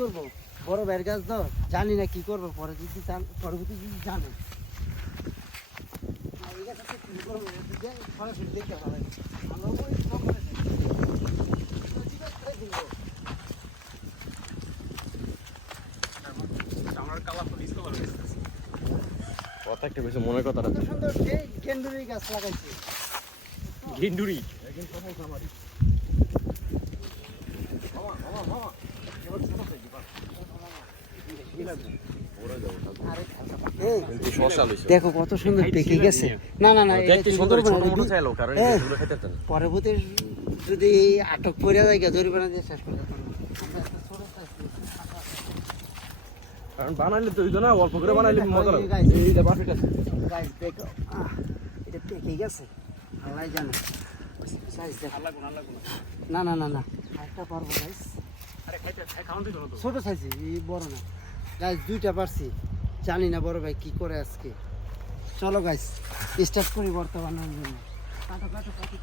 করবো বড় ভাইয়ের কাজ তো জানি না কি করবো পরে যদি পরবর্তী যদি জানে সরাসরি দেখতে ভালো লাগে কথা একটা বেশি মনের কথাটা কত সুন্দর গেন্ডুরি গাছ লাগাইছে গেন্ডুরি দেখো কত সুন্দর পেকে গেছে না না না দেখতে সুন্দর ছোট মোটো চাইলো কারণ এগুলো খেতে না পরবর্তী যদি আটক করে যায় জরিমানা দিয়ে শেষ করে দিতাম কারণ বানাইলে তো না অল্প করে বানাইলে মজা লাগে এইটা পারফেক্ট আছে গাইস দেখো এটা পেকে গেছে আল্লাহ জানে সাইজ দেখো না না না না একটা পারবো গাইস আরে খাইতে খাওন দিও তো ছোট সাইজ এই বড় না গাইস দুইটা পারছি জানি না বড় ভাই কি করে আজকে চলো গাইস স্টার্ট করি বর্তমানে কাটো কাটো কাটো